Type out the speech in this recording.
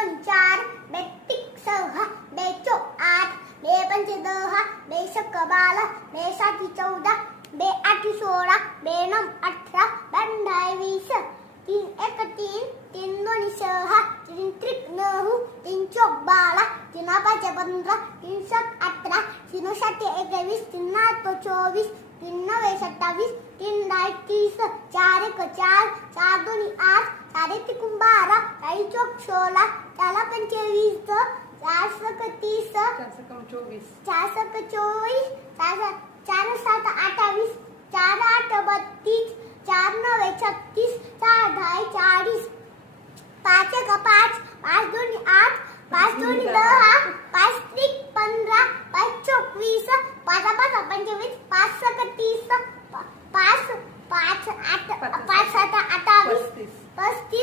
दोन चार, बेटिक सहा, बेचोक आठ, बेपंचे दहा, बेशक बारा, बेसाठी 14, बेआठी 16, बेनम 18, बेंधाय 20, 3 एक 3, 3 दोन 6, 3 त्रिक 9, 3 चौक 12, 3 पाच 15, 3 सात 18, 3 सात 21, 3 आठ 24, 3 नऊ 27, 3 दहा 30, 4 एक 4, 4 दोन 8, 4 एक 12, 4 चौक 16, 4 पंचे 20, 4 सक 30, 4 सकम 24, 4 सक 24, 4 सात 28, 4 आठ 32, 4 नऊ 36, 4 दहा 40, 5 एक 5, 5 दोन 8, 5 दोन 10, 5 त्रिक 15, 5 चौक 20, 5 पाच 25, 5 सक 30, 5 5 8 5 7 28, 35,